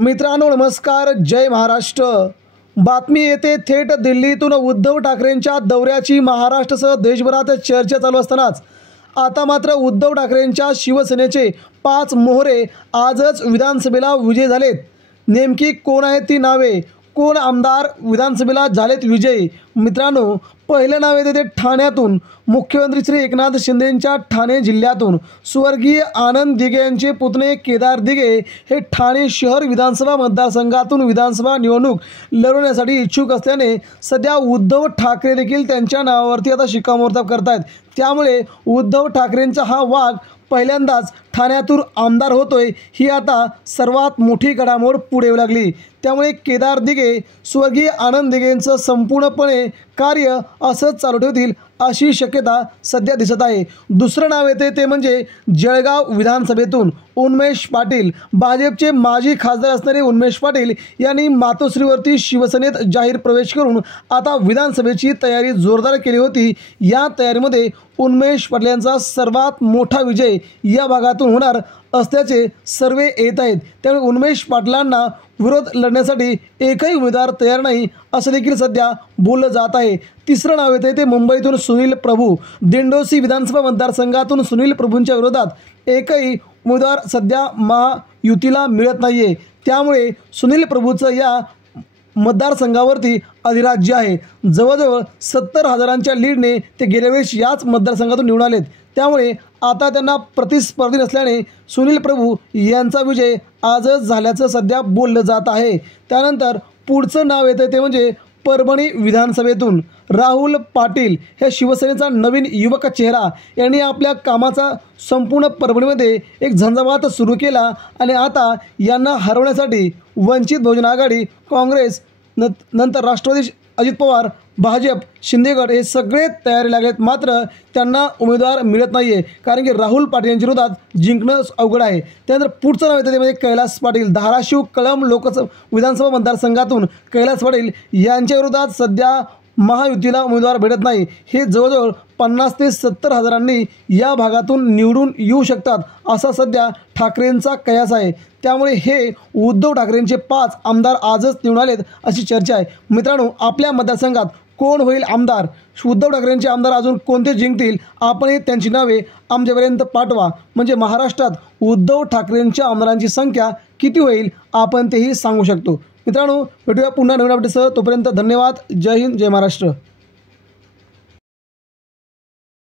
मित्रांनो नमस्कार, जय महाराष्ट्र। बातमी येते थेट दिल्लीतून उद्धव ठाकरेंच्या दौऱ्याची महाराष्ट्रासह देशभरात चर्चा चालू असतानाच आता मात्र उद्धव ठाकरेंच्या शिवसेनेचे 5 मोहरे आजच विधानसभेला विजयी झालेत। नेमकी कोण आहेत ती नावे, कोण आमदार विधानसभेला झालेत विजयी? मित्रांनो, पहिलं नाव येते ते ठाण्यातून मुख्यमंत्री श्री एकनाथ शिंदेंच्या ठाणे जिल्ह्यातून स्वर्गीय आनंद दिघे यांचे पुतणे केदार दिघे हे ठाणे शहर विधानसभा मतदारसंघातून विधानसभा निवडणूक लढवण्यासाठी इच्छुक असल्याने सध्या उद्धव ठाकरे देखील त्यांच्या नावावरती आता शिक्कामोर्तब करतायत। त्यामुळे उद्धव ठाकरेंचा हा वाघ पहिल्यांदाच ठाण्यातून आमदार होतोय ही आता सर्वात मोठी घडामोड पुढे येऊ लागली। त्यामुळे केदार दिघे स्वर्गीय आनंद दिघेंचं संपूर्णपणे कार्य असंच चालू ठेवतील अशी शक्यता सध्या दिसत आहे। दुसरं नाव येते ते म्हणजे जळगाव विधानसभेतून उन्मेष पाटील। भाजपचे माजी खासदार असणारे उन्मेष पाटील यांनी मातोश्रीवरती शिवसेनेत जाहीर प्रवेश करून आता विधानसभेची तयारी जोरदार केली होती। या तयारीमध्ये उन्मेष पाटील यांचा सर्वात मोठा विजय या भागातून होणार असल्याचे सर्वे येत आहेत। त्यामुळे उन्मेष पाटलांना विरोध लढण्यासाठी एकही उमेदवार तयार नाही असं देखील सध्या बोललं जात आहे। तिसरं नाव येते ते मुंबईतून सुनील प्रभू। दिंडोसी विधानसभा मतदारसंघातून सुनील प्रभूंच्या विरोधात एकही उमेदवार सध्या महायुतीला मिळत नाही आहे। त्यामुळे सुनील प्रभूचं या मतदारसंघावरती अधिराज्य आहे। जवळजवळ 70,000च्या लीडने ते गेल्या वेळेस याच मतदारसंघातून निवडून आलेत। त्यामुळे आता त्यांना प्रतिस्पर्धी नसल्याने सुनील प्रभू यांचा विजय आजच झाल्याचं सध्या बोललं जात आहे। त्यानंतर पुढचं नाव येतं ते म्हणजे परभणी विधानसभेतून राहुल पाटील हे शिवसेनेचा नवीन युवक चेहरा यांनी आपल्या कामाचा संपूर्ण परभणीमध्ये एक झंझावात सुरू केला आणि आता यांना हरवण्यासाठी वंचित बहुजन आघाडी, काँग्रेस, नंतर राष्ट्रवादी अजित पवार, भाजप, शिंदेगड हे सगळे तयारी लागलेत। मात्र त्यांना उमेदवार मिळत नाही आहे, कारण की राहुल पाटील यांच्या विरोधात जिंकणं अवघड आहे। त्यानंतर पुढचं नाव येतं ते म्हणजे कैलास पाटील। धाराशिव कळंब लोकसभा विधानसभा मतदारसंघातून कैलास पाटील यांच्या विरोधात सध्या महायुतीला उमेदवार भेटत नाही। हे जवळजवळ 50 ते 70,000 या भागातून निवडून येऊ शकतात असा सध्या ठाकरेंचा कयास आहे। त्यामुळे हे उद्धव ठाकरेंचे 5 आमदार आजच निवडून आलेत अशी चर्चा आहे। मित्रांनो, आपल्या मतदारसंघात कोण होईल आमदार, उद्धव ठाकरेंचे आमदार अजून कोणते जिंकतील, आपण त्यांची नावे आमच्यापर्यंत पाठवा, म्हणजे महाराष्ट्रात उद्धव ठाकरेंच्या आमदारांची संख्या किती होईल आपण तेही सांगू शकतो। मित्रांनो, भेटूया पुन्हा नवीन अपडेटसह। तोपर्यंत धन्यवाद। जय हिंद, जय महाराष्ट्र।